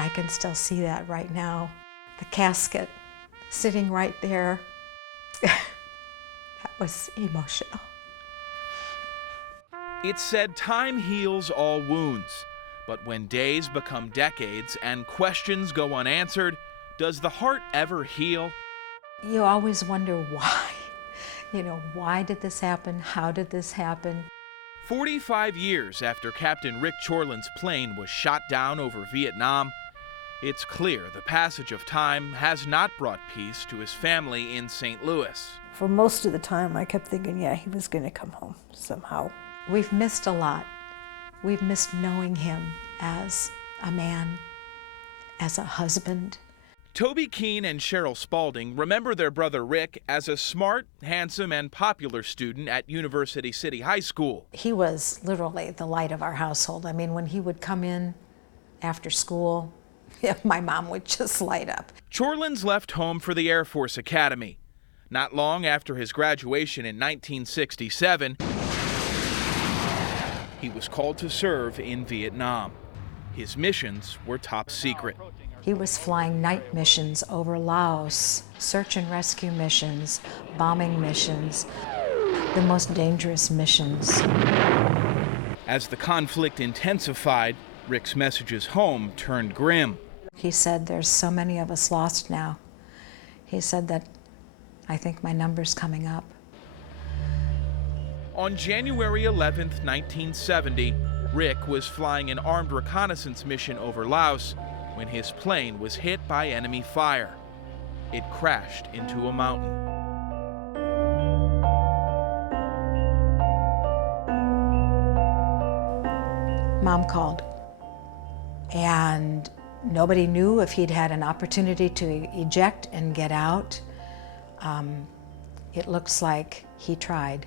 I can still see that right now. The casket sitting right there. That was emotional. It's said time heals all wounds, but when days become decades and questions go unanswered, does the heart ever heal? You always wonder why. Why did this happen? How did this happen? 45 years after Captain Rick Chorlins' plane was shot down over Vietnam, it's clear the passage of time has not brought peace to his family in St. Louis. For most of the time, I kept thinking, yeah, he was going to come home somehow. We've missed a lot. We've missed knowing him as a man, as a husband. Toby Keene and Cheryl Spalding remember their brother Rick as a smart, handsome, and popular student at University City High School. He was literally the light of our household. I mean, when he would come in after school, my mom would just light up. Chorlins left home for the Air Force Academy. Not long after his graduation in 1967, he was called to serve in Vietnam. His missions were top secret. He was flying night missions over Laos, search and rescue missions, bombing missions, the most dangerous missions. As the conflict intensified, Rick's messages home turned grim. He said, there's so many of us lost now. He said that, I think my number's coming up. On January 11th, 1970, Rick was flying an armed reconnaissance mission over Laos when his plane was hit by enemy fire. It crashed into a mountain. Mom called, and nobody knew if he'd had an opportunity to eject and get out. It looks like he tried.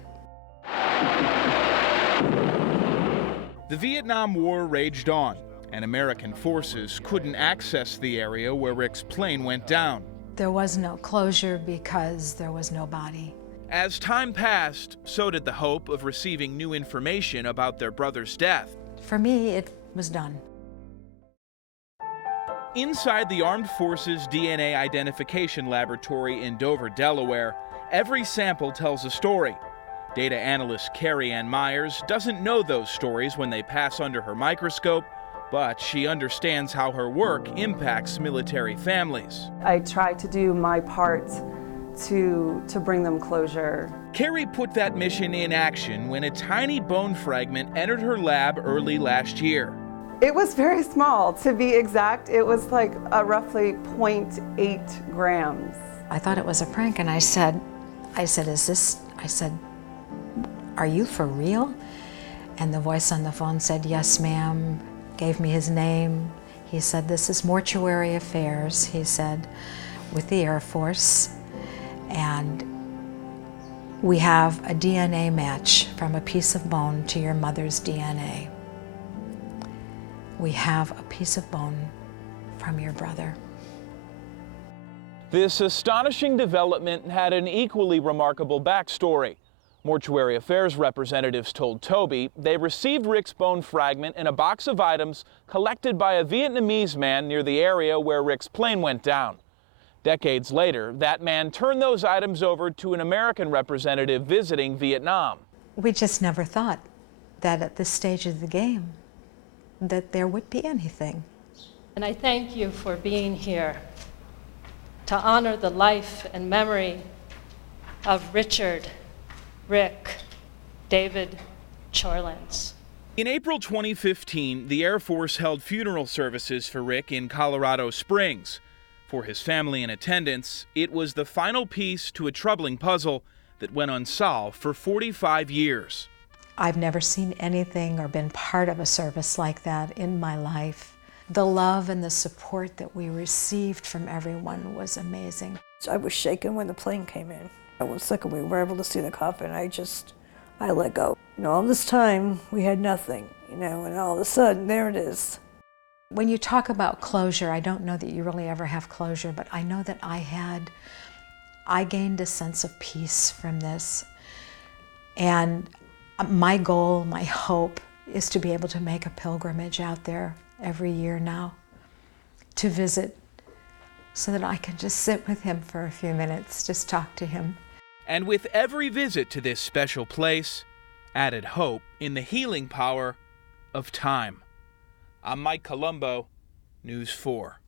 The Vietnam War raged on, and American forces couldn't access the area where Rick's plane went down. There was no closure because there was no body. As time passed, so did the hope of receiving new information about their brother's death. For me, it was done. Inside the Armed Forces DNA Identification Laboratory in Dover, Delaware, every sample tells a story. Data analyst Carrie Ann Myers doesn't know those stories when they pass under her microscope, but she understands how her work impacts military families. I try to do my part to bring them closure. Carrie put that mission in action when a tiny bone fragment entered her lab early last year. It was very small, to be exact. It was like a roughly 0.8 grams. I thought it was a prank, and I said, are you for real? And the voice on the phone said, yes, ma'am, gave me his name. He said, this is mortuary affairs, he said, with the Air Force. And we have a DNA match from a piece of bone to your mother's DNA. We have a piece of bone from your brother. This astonishing development had an equally remarkable backstory. Mortuary Affairs representatives told Toby they received Rick's bone fragment in a box of items collected by a Vietnamese man near the area where Rick's plane went down. Decades later, that man turned those items over to an American representative visiting Vietnam. We just never thought that at this stage of the game that there would be anything. And I thank you for being here to honor the life and memory of Richard, Rick, David Chorlins. In April 2015, the Air Force held funeral services for Rick in Colorado Springs. For his family in attendance, it was the final piece to a troubling puzzle that went unsolved for 45 years. I've never seen anything or been part of a service like that in my life. The love and the support that we received from everyone was amazing. I was shaken when the plane came in. The second we were able to see the coffin, I let go. All this time we had nothing, and all of a sudden there it is. When you talk about closure, I don't know that you really ever have closure, but I know that I gained a sense of peace from this. And my goal, my hope, is to be able to make a pilgrimage out there every year now to visit so that I can just sit with him for a few minutes, just talk to him. And with every visit to this special place, added hope in the healing power of time. I'm Mike Colombo, News 4.